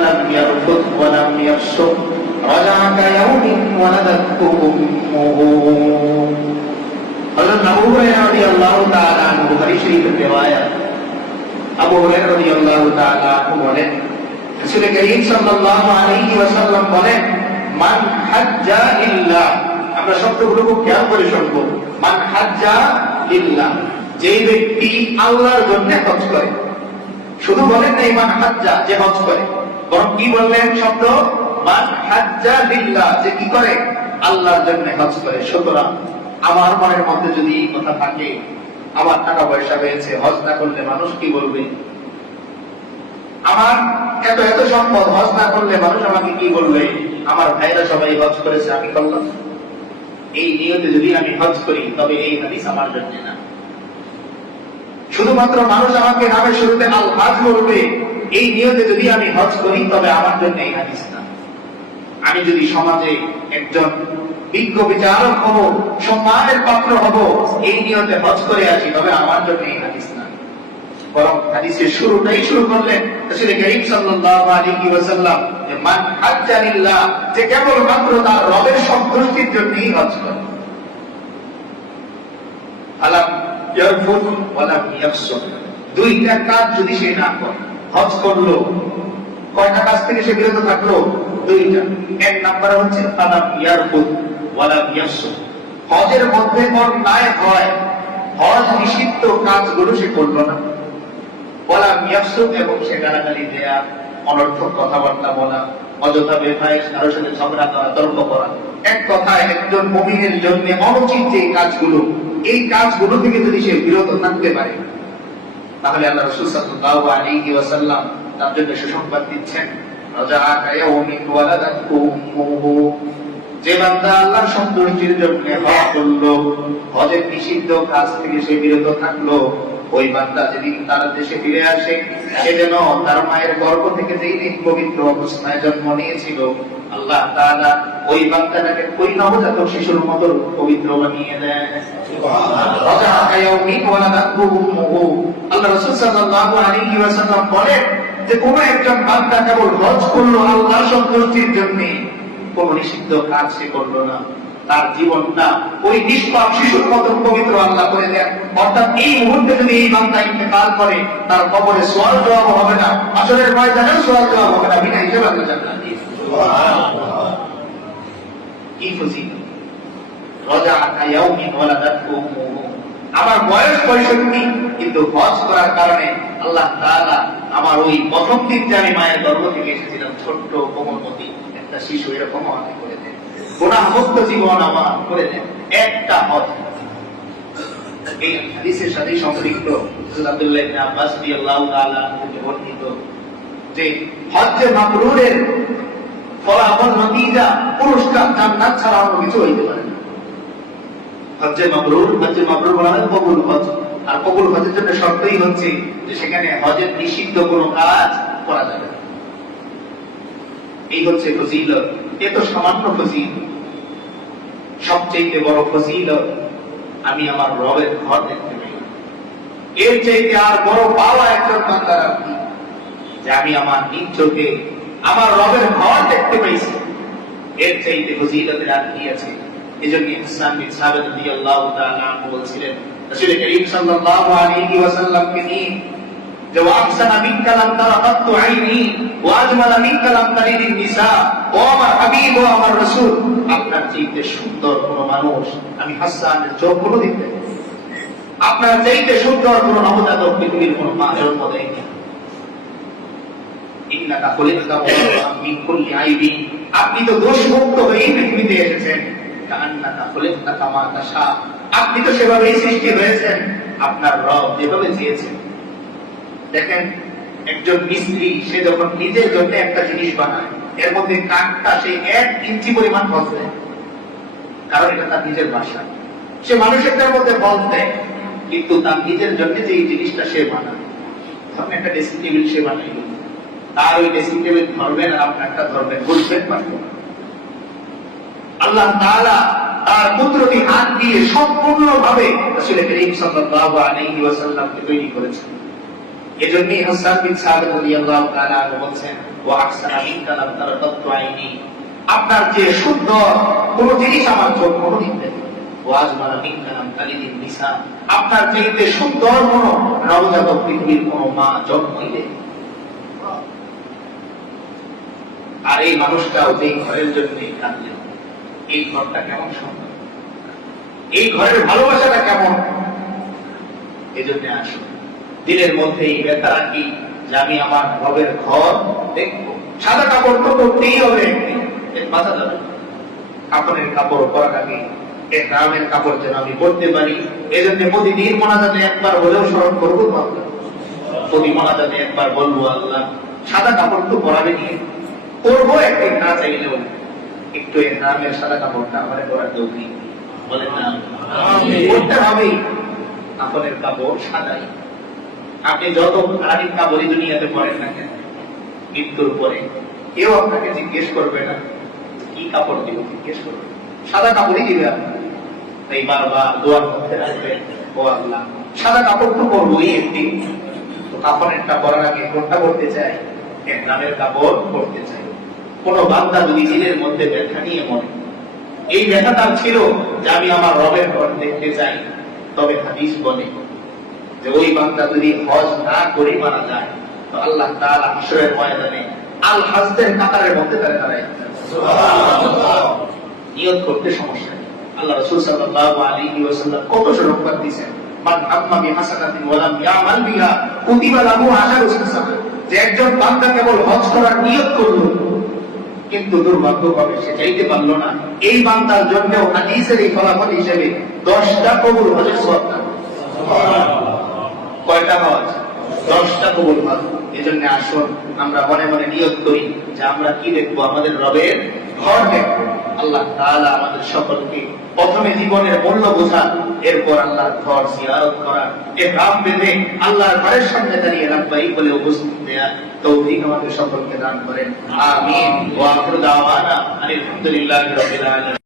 ولم يرفث ولم يفسق رجع كيوم ولدته أمه. হযরত আবু হুরায়রা রাদিয়াল্লাহু তাআলা আনহু বুখারী শরীফের রিওয়ায়াত। আবু হুরায়রা রাদিয়াল্লাহু তাআলা আনহু বলেন, রাসূল কারীম সাল্লাল্লাহু আলাইহি ওয়াসাল্লাম বলেন, মান হাজ্জা লিল্লাহ, আমরা শব্দগুলো খুব খেয়াল করে শুনব। মান হাজ্জা লিল্লাহ, যে ব্যক্তি আল্লাহর জন্য হজ করে। শুধু বলেন না মান হাজ্জা, যে হজ করে, বরং কি বললেন শব্দ? মান হাজ্জা লিল্লাহ, যে কি করে? আল্লাহর জন্য হজ করে। সুতরাং আমার মনের মধ্যে যদি এই কথা থাকে, আমার টাকা পয়সা হয়েছে, হজ না করলে মানুষ কি বলবে? আমার এত এত সম্পদ, হজ না করলে মানুষ আমাকে কি বলবে? আমার ভাইরা সবাই হজ করেছে, আমি করলাম। এই নিয়তে যদি আমি হজ করি, তবে এই হাদিস আমার জন্য না। শুধুমাত্র মানুষ আমাকে নামের শুরুতে আল হজ বলবে, এই নিয়তে যদি আমি হজ করি, তবে আমার জন্য এই হাদিস না। আমি যদি সমাজে একজন বিজ্ঞ বিচারক হব, সম্মানের পাত্র হব, এই নিয়তে হজ করে আসি, তবে আমার জন্য এই হাদিস না। বরং হাদিসের শুরুটাই শুরু করলেন রাসূল কারীম সাল্লাল্লাহু আলাইহি ওয়াসাল্লাম, যে মান হাজ্জা লিল্লাহ, যে কেবল মাত্র তার রবের সন্তুষ্টির জন্যই হজ করে। আলাম ইয়ারফুত ওয়ালাম ইয়াফসুক, দুইটা কাজ যদি সে না করে, হজ করলো, কয়টা কাজ থেকে সে বিরত থাকলো? দুইটা। এক নাম্বার হচ্ছে আলাম ইয়ারফুত ওয়ালাম ইয়াফসুক, হজের মধ্যে অন্যায় হয়, হজ নিষিদ্ধ কাজগুলো সে করলো না। ওয়ালাম ইয়াফসুক, এবং সে গালাগালি দেয়া, অনর্থক কথাবার্তা বলা, অযথা বেফায়েস কারোর সাথে ঝগড়া করা, তর্ক করা। এক কথায় একজন মুমিনের জন্য অনুচিত যে কাজগুলো, এই কাজগুলো থেকে যদি সে বিরত থাকতে পারে, তাহলে আল্লাহ রাসূল সাল্লাল্লাহু আলাইহি ওয়াসাল্লাম তার জন্য সুসংবাদ দিচ্ছেন, রাজা কায়াউমিন ওয়ালাদাতহু উম্মুহু, যে বান্দা আল্লাহর সন্তুষ্টির জন্য হজ করলো, হজের নিষিদ্ধ কাজ থেকে সে বিরত থাকলো, ওই বান্দা যেদিন তার দেশে ফিরে আসে, সে যেন তার মায়ের গর্ভ থেকে যেই দিন পবিত্র অবস্থায় জন্ম নিয়েছিল, আল্লাহ তাআলা ওই বান্দাটাকে ওই নবজাতক শিশুর মতো পবিত্র বানিয়ে দেন। রাজা কায়াউমিন ওয়ালাদাতহু উম্মুহু, আল্লাহ রাসূল সাল্লাল্লাহু আলাইহি ওয়াসাল্লাম বলেন যে কোন একজন বান্দা কেবল হজ করলো আল্লাহর সন্তুষ্টির জন্য, কোন নিষিদ্ধ কাজ সে করলো না, তার জীবনটা ওই নিষ্পাপ শিশুর মতো পবিত্র আল্লাহ করে দেন। অর্থাৎ এই মুহূর্তে যদি এই বান্দা ইন্তেকাল করে, তার কবরে সওয়াল জবাব হবে না, আসরের ময়দানেও সওয়াল জবাব হবে না, বিনা হিসাবে আল্লাহ জান্নাত দিয়ে দিবেন। সুবহানাল্লাহ, কি ফজিলত! রাজা কায়াউমিন ওয়ালাদাতহু উম্মুহু, আমার বয়স 65, কিন্তু হজ করার কারণে আল্লাহ তাআলা আমার ওই প্রথম দিন যে আমি মায়ের গর্ভ থেকে এসেছিলাম, ছোট্ট কোমলমতি একটা শিশু, এরকম আমাকে করে দেন, গুনাহমুক্ত জীবন আমার করে দেন একটা হজ। এই হাদিসের সাথে সম্পৃক্ত হযরত আব্দুল্লাহ ইবনে আব্বাস রাদিয়াল্লাহু তাআলা থেকে বর্ণিত যে হজ্জে মাবরুরের ফলাফল, নতিজা, পুরস্কার জান্নাত ছাড়া অন্য কিছু হইতে পারে না। হজ্জে মাবরুর বলা হয় কবুল হজ, আর কবুল হজের জন্য শর্তই হচ্ছে যে সেখানে হজের নিষিদ্ধ কোনো কাজ করা যাবে না। এই হচ্ছে ফজিলত। এত সামান্য ফজিলত, সবচেয়ে বড় ফজিলত আমি আমার রবের ঘর দেখতে পাই। এর চাইতে আর বড় পাওয়া একজন বান্দার আপনি, যে আমি আমার নিজ চোখে আমার রবের ঘর দেখতে পাইছি। এর চাইতে ফজিলতের আর কি আছে? এজন্য হাসান বিন সাবিত রাদিয়াল্লাহু তাআলা আনহু বলছিলেন, রাসূল কারীম সাল্লাল্লাহু আলাইহি ওয়াসাল্লামকে নিয়ে, যে ওয়াহসানা মিনকা লাম তারা কাত্তু আইনি ওয়া আজমালা মিনকা লাম তারিদিন নিসা, ও আমার হাবিব, ও আমার রাসূল, আপনার চাইতে সুন্দর কোন মানুষ আমি হাসানের চোখ কোনদিন দেখিনি। আপনার চাইতে সুন্দর কোন নবজাতক পৃথিবীর কোন মা জন্ম দেয়নি। ইন্নাকা খুলিকতা মুবাররাআন মিন কুল্লি আইবি, আপনি তো দোষমুক্ত হয়ে পৃথিবীতে এসেছেন। কান্নাকা খুলিকতা কামা তাশা, আপনি তো সেভাবেই সৃষ্টি হয়েছেন, আপনার রব যেভাবে চেয়েছেন। দেখেন, একজন মিস্ত্রি সে যখন নিজের জন্য একটা জিনিস বানায়, এর মধ্যে কাঠটা সে 1 ইঞ্চি পরিমাণ বল দেয়, কারণ এটা তার নিজের বাসা। সে মানুষের মধ্যে বল দেয়, কিন্তু তার নিজের জন্য যে এই জিনিসটা সে বানায়, ধরেন একটা ড্রেসিং টেবিল সে বানাইল, তার ওই ড্রেসিং টেবিল ধরবেন আর আপনারটা ধরবেন, বুঝবেন পারবেন না। আল্লাহ তাআলা তার কুদরতি হাত দিয়ে সম্পূর্ণভাবে রাসূল করিম সাল্লাল্লাহু আলাইহি ওয়াসাল্লামকে তৈরি করেছেন। এজন্যই হাসান বিন সাবিত রাদিয়াল্লাহু তাআলা বলছেন, ওয়া আহসানা মিনকা লাম তারা কাত্তু আইনি, আপনার যে সুন্দর কোন জিনিস আমার চোখ কোনদিন দেখেনি। ওয়া আজমালা মিনকা লাম তালিদিন নিসা, আপনার চাইতে সুন্দর কোন নবজাতক পৃথিবীর কোন মা জন্মই দেয়নি। আর এই মানুষটাও যে ঘরের জন্য কাঁদলেন, এই ঘরটা কেমন সুন্দর, এই ঘরের ভালোবাসাটা কেমন। এই জন্য আসুন দিনের মধ্যে এই ব্যথা রাখি যে আমি আমার রবের ঘর দেখবো। সাদা কাপড় তো পরতেই হবে, বাধা যাবে। কাপড়ের কাপড় পরার আগে ইহরামের কাপড় যেন আমি পরতে পারি, এই জন্য প্রতিদিন মোনাজাতে একবার হলেও স্মরণ করবো। প্রতি মোনাজাতে একবার বলবো, আল্লাহ সাদা কাপড় তো পরাবে নিয়ে করবো, একদিন না চাইলেও একটু ইহরামের সাদা কাপড়টা আমার পরার দৌড়ি বলেন না, করতে হবেই। কাপড়ের কাপড় সাদাই। আপনি যত আরামের কাপড়ই দুনিয়াতে পরেন না কেন, মৃত্যুর পরে কেউ আপনাকে জিজ্ঞেস করবে না কি কাপড় দিব, জিজ্ঞেস করবে সাদা কাপড়ই দিবে আপনার। তাই বারবার দোয়ার মধ্যে রাখবেন, ও আল্লাহ সাদা কাপড় তো পরবই একদিন, তো কাপড়েরটা পরার আগে কোনটা পড়তে চাই, ইহরামের কাপড় পরতে চাই। কোন বান্দা যদি দিনের মধ্যে ব্যথা নিয়ে মনে, এই ব্যথা তার ছিল যে আমি আমার রবের ঘর দেখতে চাই, তবে হাদিস বলে যে ওই বান্দা যদি হজ না করে মারা যায় তো আল্লাহ তাআলা হাশরের ময়দানে আল হাজদের কাতারের মধ্যে তারা দাঁড়ায়। সুবহানাল্লাহ। নিয়ত করতে সমস্যা নেই। আল্লাহ রাসূল সাল্লাল্লাহু আলাইহি ওয়াসাল্লাম কত সুরক্ষা দিয়েছেন, মান হাম্মা বিহাসানাতিন ওয়া লাম ইয়ামাল বিহা কুতিবা লাহু আশারু হাসানাত। যে একজন বান্দা কেবল হজ করার নিয়ত করলো কিন্তু দুর্ভাগ্যক্রমে সে চাইতে পারলো না, এই বান্দার জন্য হাদিসের এই ফলাফল হিসেবে 10টা কবুল হজের সওয়াব। কয়টা হজ? 10টা কবুল হজ। এজন্য আসুন আমরা মনে মনে নিয়ত করি যে আমরা কি দেখবো, আমাদের রবের ঘর দেখবো। আল্লাহ তাআলা আমাদের সকলকে প্রথমে জীবনের মূল্য বোঝা, এরপর আল্লাহর ঘর জিয়ারত করা, ইহরাম বেঁধে আল্লাহর ঘরের সামনে দাঁড়িয়ে লাব্বাইক বলে উপস্থিত দেয়া তৌফিক আমাদের সকলকে দান করেন। আমিন। ওয়া আখিরু দাওয়ানা আলহামদুলিল্লাহি রাব্বিল আলামিন।